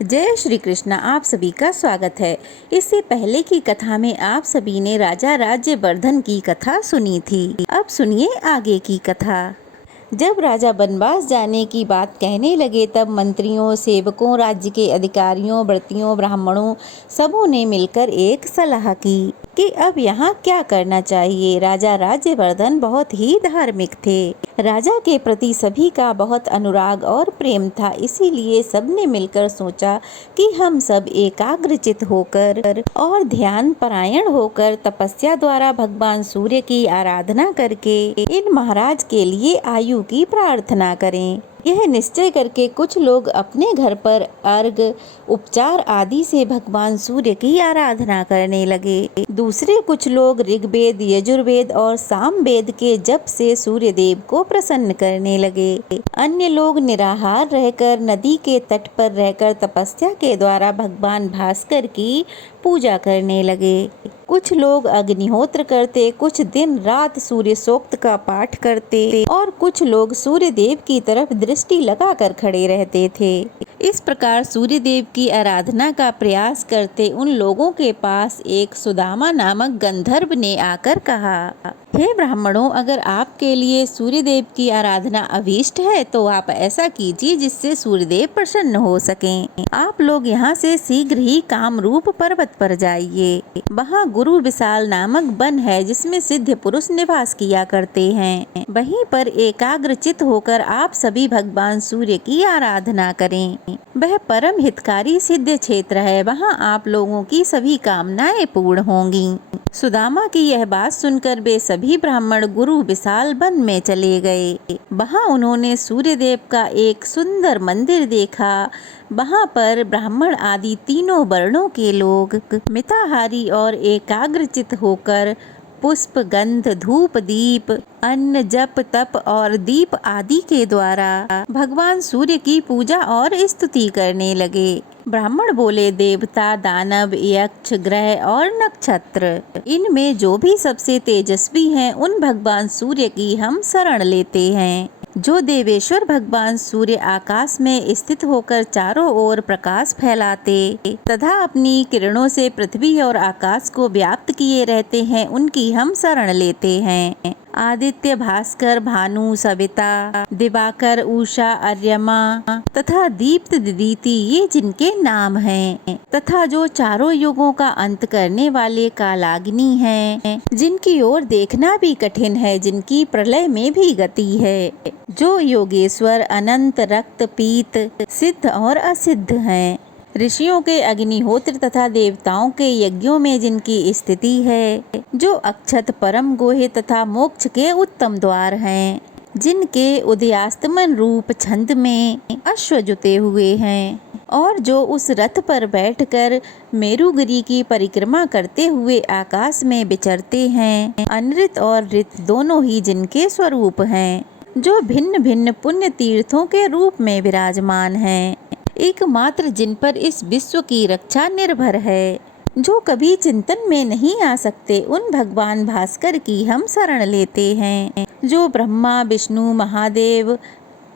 जय श्री कृष्ण। आप सभी का स्वागत है। इससे पहले की कथा में आप सभी ने राजा राज्यवर्धन की कथा सुनी थी। अब सुनिए आगे की कथा। जब राजा वनवास जाने की बात कहने लगे तब मंत्रियों, सेवकों, राज्य के अधिकारियों, व्रतियों, ब्राह्मणों सबों ने मिलकर एक सलाह की कि अब यहाँ क्या करना चाहिए। राजा राज्यवर्धन बहुत ही धार्मिक थे। राजा के प्रति सभी का बहुत अनुराग और प्रेम था, इसीलिए सबने मिलकर सोचा कि हम सब एकाग्रचित होकर और ध्यान परायण होकर तपस्या द्वारा भगवान सूर्य की आराधना करके इन महाराज के लिए आयु की प्रार्थना करें। यह निश्चय करके कुछ लोग अपने घर पर अर्घ, उपचार आदि से भगवान सूर्य की आराधना करने लगे। दूसरे कुछ लोग ऋग्वेद, यजुर्वेद और सामवेद के जप से सूर्य देव को प्रसन्न करने लगे। अन्य लोग निराहार रहकर नदी के तट पर रहकर तपस्या के द्वारा भगवान भास्कर की पूजा करने लगे। कुछ लोग अग्निहोत्र करते, कुछ दिन रात सूर्य सूक्त का पाठ करते और कुछ लोग सूर्य देव की तरफ दृष्टि लगाकर खड़े रहते थे। इस प्रकार सूर्य देव की आराधना का प्रयास करते उन लोगों के पास एक सुदामा नामक गंधर्व ने आकर कहा, हे ब्राह्मणों, अगर आपके लिए सूर्य देव की आराधना अभीष्ट है तो आप ऐसा कीजिए जिससे सूर्यदेव प्रसन्न हो सकें। आप लोग यहाँ से शीघ्र ही कामरूप पर्वत पर जाइए। वहाँ गुरु विशाल नामक वन है जिसमें सिद्ध पुरुष निवास किया करते हैं। वहीं पर एकाग्रचित होकर आप सभी भगवान सूर्य की आराधना करें। वह परम हितकारी सिद्ध क्षेत्र है, वहाँ आप लोगों की सभी कामनाएं पूर्ण होंगी। सुदामा की यह बात सुनकर वे सभी ब्राह्मण गुरु विशाल वन में चले गए। वहाँ उन्होंने सूर्य देव का एक सुंदर मंदिर देखा। वहाँ पर ब्राह्मण आदि तीनों वर्णों के लोग मिताहारी और एकाग्रचित होकर पुष्प, गंध, धूप, दीप, अन्न, जप, तप और दीप आदि के द्वारा भगवान सूर्य की पूजा और स्तुति करने लगे। ब्राह्मण बोले, देवता, दानव, यक्ष, ग्रह और नक्षत्र, इनमें जो भी सबसे तेजस्वी हैं उन भगवान सूर्य की हम शरण लेते हैं। जो देवेश्वर भगवान सूर्य आकाश में स्थित होकर चारों ओर प्रकाश फैलाते तथा अपनी किरणों से पृथ्वी और आकाश को व्याप्त किए रहते हैं, उनकी हम शरण लेते हैं। आदित्य, भास्कर, भानु, सविता, दिवाकर, उषा, अर्यमा तथा दीप्त दिदीति, ये जिनके नाम हैं, तथा जो चारों युगों का अंत करने वाले कालाग्नि हैं, जिनकी ओर देखना भी कठिन है, जिनकी प्रलय में भी गति है, जो योगेश्वर, अनंत, रक्त, पीत, सिद्ध और असिद्ध हैं, ऋषियों के अग्निहोत्र तथा देवताओं के यज्ञों में जिनकी स्थिति है, जो अक्षत, परम गोहे तथा मोक्ष के उत्तम द्वार हैं, जिनके उदयास्तमन रूप छंद में अश्व जुते हुए हैं, और जो उस रथ पर बैठकर मेरुगिरी की परिक्रमा करते हुए आकाश में विचरते हैं, अनृत और ऋत दोनों ही जिनके स्वरूप हैं, जो भिन्न भिन्न पुण्य तीर्थों के रूप में विराजमान हैं, एकमात्र जिन पर इस विश्व की रक्षा निर्भर है, जो कभी चिंतन में नहीं आ सकते, उन भगवान भास्कर की हम शरण लेते हैं, जो ब्रह्मा, विष्णु, महादेव,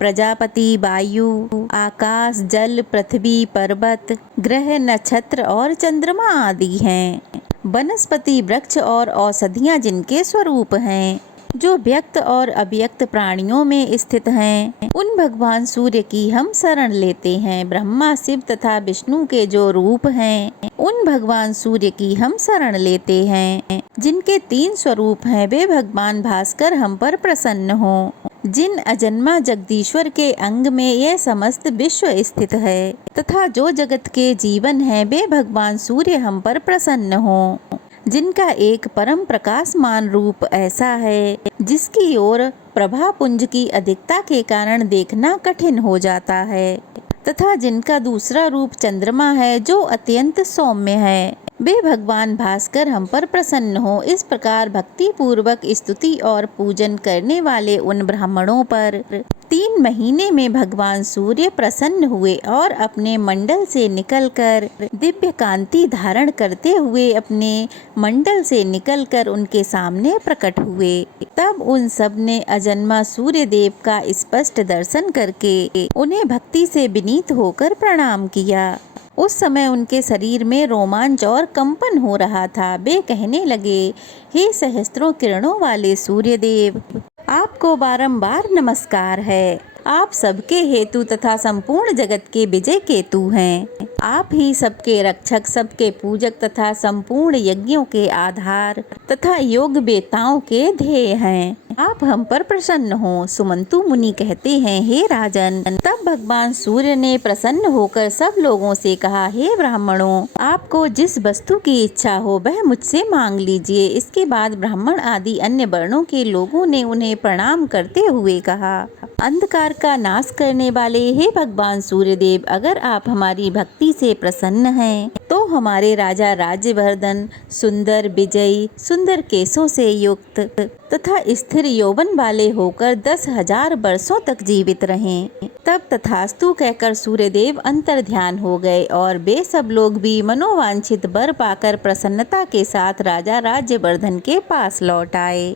प्रजापति, वायु, आकाश, जल, पृथ्वी, पर्वत, ग्रह, नक्षत्र और चंद्रमा आदि हैं, वनस्पति, वृक्ष और औषधियाँ जिनके स्वरूप हैं, जो व्यक्त और अव्यक्त प्राणियों में स्थित हैं, उन भगवान सूर्य की हम शरण लेते हैं। ब्रह्मा, शिव तथा विष्णु के जो रूप हैं, उन भगवान सूर्य की हम शरण लेते हैं। जिनके 3 स्वरूप हैं, वे भगवान भास्कर हम पर प्रसन्न हों। जिन अजन्मा जगदीश्वर के अंग में यह समस्त विश्व स्थित है तथा जो जगत के जीवन है, वे भगवान सूर्य हम पर प्रसन्न हों। जिनका एक परम प्रकाशमान रूप ऐसा है जिसकी ओर प्रभा पुंज की अधिकता के कारण देखना कठिन हो जाता है, तथा जिनका दूसरा रूप चंद्रमा है जो अत्यंत सौम्य है, वे भगवान भास्कर हम पर प्रसन्न हो। इस प्रकार भक्ति पूर्वक स्तुति और पूजन करने वाले उन ब्राह्मणों पर 3 महीने में भगवान सूर्य प्रसन्न हुए और अपने मंडल से निकलकर दिव्य कांति धारण करते हुए अपने मंडल से निकलकर उनके सामने प्रकट हुए। तब उन सब ने अजन्मा सूर्य देव का स्पष्ट दर्शन करके उन्हें भक्ति से विनीत होकर प्रणाम किया। उस समय उनके शरीर में रोमांच और कंपन हो रहा था। वे कहने लगे, हे सहस्त्रों किरणों वाले सूर्यदेव, आपको बारंबार नमस्कार है। आप सबके हेतु तथा संपूर्ण जगत के विजय केतु हैं। आप ही सबके रक्षक, सबके पूजक तथा संपूर्ण यज्ञों के आधार तथा योग वेताओं के ध्येय हैं। आप हम पर प्रसन्न हो। सुमंतु मुनि कहते हैं, हे राजन, तब भगवान सूर्य ने प्रसन्न होकर सब लोगों से कहा, हे ब्राह्मणों, आपको जिस वस्तु की इच्छा हो वह मुझसे मांग लीजिए। इसके बाद ब्राह्मण आदि अन्य वर्णों के लोगों ने उन्हें प्रणाम करते हुए कहा, अंधकार का नाश करने वाले हे भगवान सूर्यदेव, अगर आप हमारी भक्ति से प्रसन्न हैं तो हमारे राजा राज्यवर्धन सुंदर विजयी, सुंदर केशों से युक्त तथा स्थिर यौवन वाले होकर 10,000 वर्षों तक जीवित रहें। तब तथास्तु कहकर सूर्यदेव अंतर्ध्यान हो गए और वे सब लोग भी मनोवांछित वर पाकर प्रसन्नता के साथ राजा राज्यवर्धन के पास लौट आए।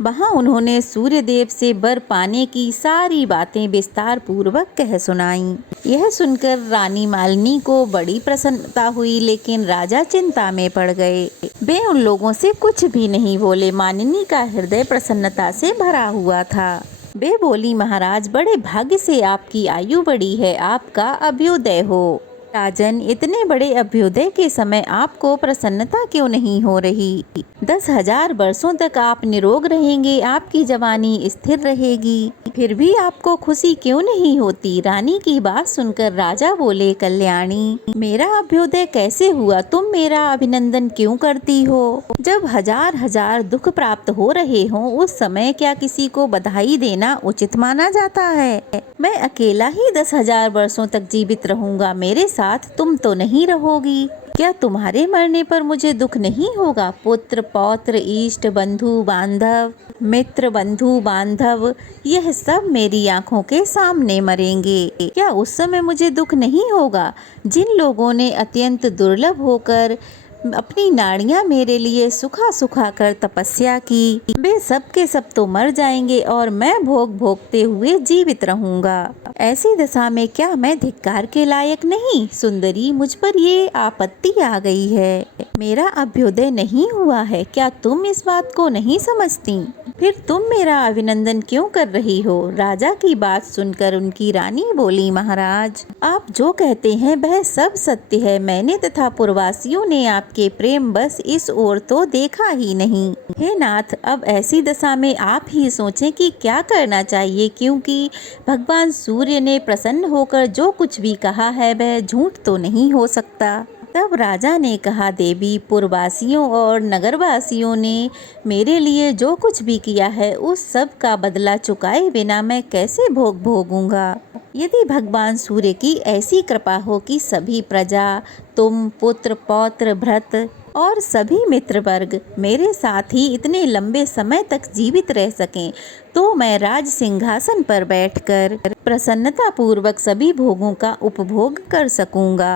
वहाँ उन्होंने सूर्यदेव से वर पाने की सारी बातें विस्तार पूर्वक कह सुनाईं। यह सुनकर रानी मालिनी को बड़ी प्रसन्नता हुई, लेकिन राजा चिंता में पड़ गए। वे उन लोगों से कुछ भी नहीं बोले। मालिनी का हृदय प्रसन्नता से भरा हुआ था। वे बोली, महाराज, बड़े भाग्य से आपकी आयु बढ़ी है, आपका अभ्युदय हो। राजन, इतने बड़े अभ्युदय के समय आपको प्रसन्नता क्यों नहीं हो रही? 10,000 वर्षों तक आप निरोग रहेंगे, आपकी जवानी स्थिर रहेगी, फिर भी आपको खुशी क्यों नहीं होती? रानी की बात सुनकर राजा बोले, कल्याणी, मेरा अभ्युदय कैसे हुआ? तुम मेरा अभिनंदन क्यों करती हो? जब हजार हजार दुख प्राप्त हो रहे हों उस समय क्या किसी को बधाई देना उचित माना जाता है? मैं अकेला ही 10,000 वर्षों तक जीवित रहूंगा, मेरे साथ तुम तो नहीं रहोगी। क्या तुम्हारे मरने पर मुझे दुख नहीं होगा? पुत्र पौत्र इष्ट बंधु बांधव मित्र बंधु बांधव यह सब मेरी आंखों के सामने मरेंगे। क्या उस समय मुझे दुख नहीं होगा? जिन लोगों ने अत्यंत दुर्लभ होकर अपनी नाड़ियां मेरे लिए सुखा सुखा कर तपस्या की, वे सब के सब तो मर जाएंगे और मैं भोग भोगते हुए जीवित रहूंगा। ऐसी दशा में क्या मैं धिक्कार के लायक नहीं? सुंदरी, मुझ पर ये आपत्ति आ गई है। मेरा अभ्युदय नहीं हुआ है, क्या तुम इस बात को नहीं समझती? फिर तुम मेरा अभिनंदन क्यों कर रही हो? राजा की बात सुनकर उनकी रानी बोली, महाराज, आप जो कहते हैं वह सब सत्य है। मैंने तथा पूर्ववासियों ने आपके प्रेम बस इस ओर तो देखा ही नहीं। हे नाथ, अब ऐसी दशा में आप ही सोचें कि क्या करना चाहिए, क्योंकि भगवान सूर्य ने प्रसन्न होकर जो कुछ भी कहा है वह झूठ तो नहीं हो सकता। तब राजा ने कहा, देवी, पूर्ववासियों और नगरवासियों ने मेरे लिए जो कुछ भी किया है उस सब का बदला चुकाए बिना मैं कैसे भोग भोगूंगा? यदि भगवान सूर्य की ऐसी कृपा हो कि सभी प्रजा, तुम, पुत्र पौत्र भ्रत और सभी मित्र वर्ग मेरे साथ ही इतने लंबे समय तक जीवित रह सकें, तो मैं राज सिंहासन पर बैठकर प्रसन्नता पूर्वक सभी भोगों का उपभोग कर सकूंगा।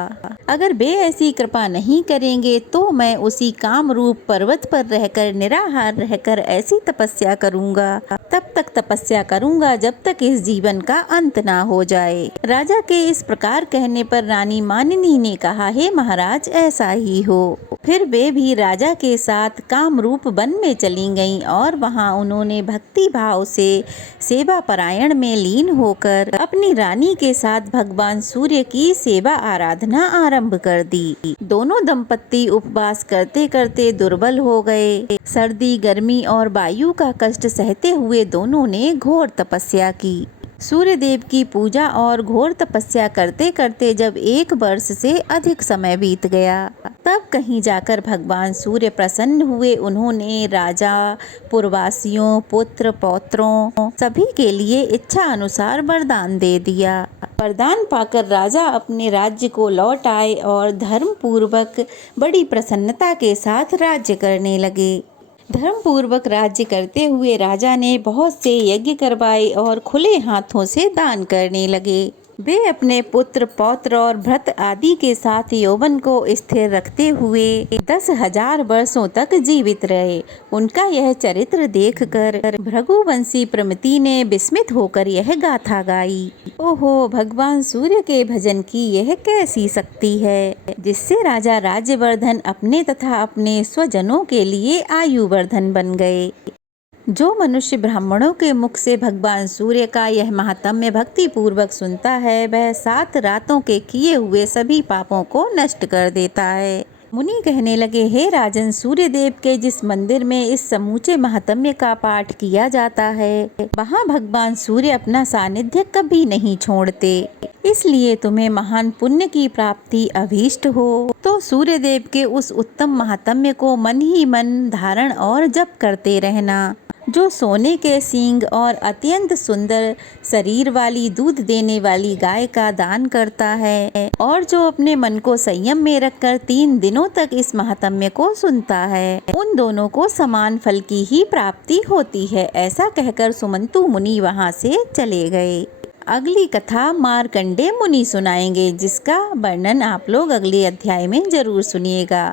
अगर वे ऐसी कृपा नहीं करेंगे तो मैं उसी काम रूप पर्वत पर रहकर निराहार रहकर ऐसी तपस्या करूंगा, तब तक तपस्या करूंगा जब तक इस जीवन का अंत ना हो जाए। राजा के इस प्रकार कहने पर रानी मानिनी ने कहा, हे महाराज, ऐसा ही हो। फिर वे भी राजा के साथ काम रूप वन में चली गईं और वहां उन्होंने भक्ति भाव से सेवा परायण में लीन होकर अपनी रानी के साथ भगवान सूर्य की सेवा आराधना आरंभ कर दी। दोनों दंपत्ति उपवास करते करते दुर्बल हो गए। सर्दी, गर्मी और वायु का कष्ट सहते हुए दोनों ने घोर तपस्या की। सूर्य देव की पूजा और घोर तपस्या करते करते जब 1 वर्ष से अधिक समय बीत गया, तब कहीं जाकर भगवान सूर्य प्रसन्न हुए। उन्होंने राजा, पूर्ववासियों, पुत्र पौत्रों सभी के लिए इच्छा अनुसार वरदान दे दिया। वरदान पाकर राजा अपने राज्य को लौट आए और धर्म पूर्वक बड़ी प्रसन्नता के साथ राज्य करने लगे। धर्म पूर्वक राज्य करते हुए राजा ने बहुत से यज्ञ करवाए और खुले हाथों से दान करने लगे। वे अपने पुत्र पौत्र और भ्रत आदि के साथ यौवन को स्थिर रखते हुए 10,000 वर्षों तक जीवित रहे। उनका यह चरित्र देखकर भृगुवंशी प्रमति ने विस्मित होकर यह गाथा गाई। ओहो, भगवान सूर्य के भजन की यह कैसी शक्ति है, जिससे राजा राज्यवर्धन अपने तथा अपने स्वजनों के लिए आयुवर्धन बन गए। जो मनुष्य ब्राह्मणों के मुख से भगवान सूर्य का यह महात्म्य भक्ति पूर्वक सुनता है, वह 7 रातों के किए हुए सभी पापों को नष्ट कर देता है। मुनि कहने लगे, हे राजन, सूर्य देव के जिस मंदिर में इस समूचे महात्म्य का पाठ किया जाता है, वहाँ भगवान सूर्य अपना सानिध्य कभी नहीं छोड़ते। इसलिए तुम्हें महान पुण्य की प्राप्ति अभीष्ट हो तो सूर्य देव के उस उत्तम महात्म्य को मन ही मन धारण और जप करते रहना। जो सोने के सींग और अत्यंत सुंदर शरीर वाली दूध देने वाली गाय का दान करता है और जो अपने मन को संयम में रखकर 3 दिनों तक इस महात्म्य को सुनता है, उन दोनों को समान फल की ही प्राप्ति होती है। ऐसा कहकर सुमंतु मुनि वहाँ से चले गए। अगली कथा मार्कंडेय मुनि सुनाएंगे, जिसका वर्णन आप लोग अगले अध्याय में जरूर सुनिएगा।